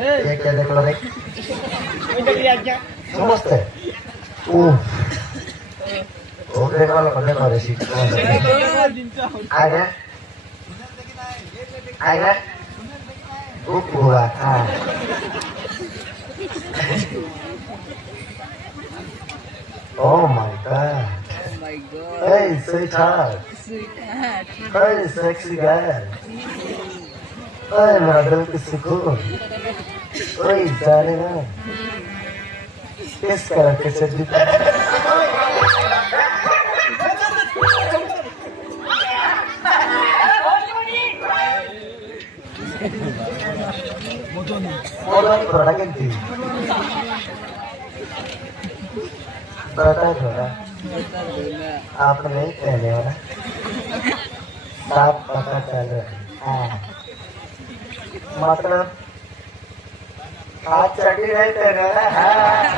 ये क्या देख लो रे समझते ओ देख वाला पढ़ने वाले सी आगे आगे बुक हुआ हाँ Oh my god. Oh my god. Hey, sweetheart. Sweetheart. Hey, sexy guy. Hey, मेरा दिल की सुकून. ओए जाने ना. किस तरह के चड्डी मोदन थोड़ा किंती. बता थोड़ा. बता दूंगा। आपने नहीं पहने हो ना साफ पता चल रहा है हाँ मतलब हाथ चढ़ी नहीं पहने ना हाँ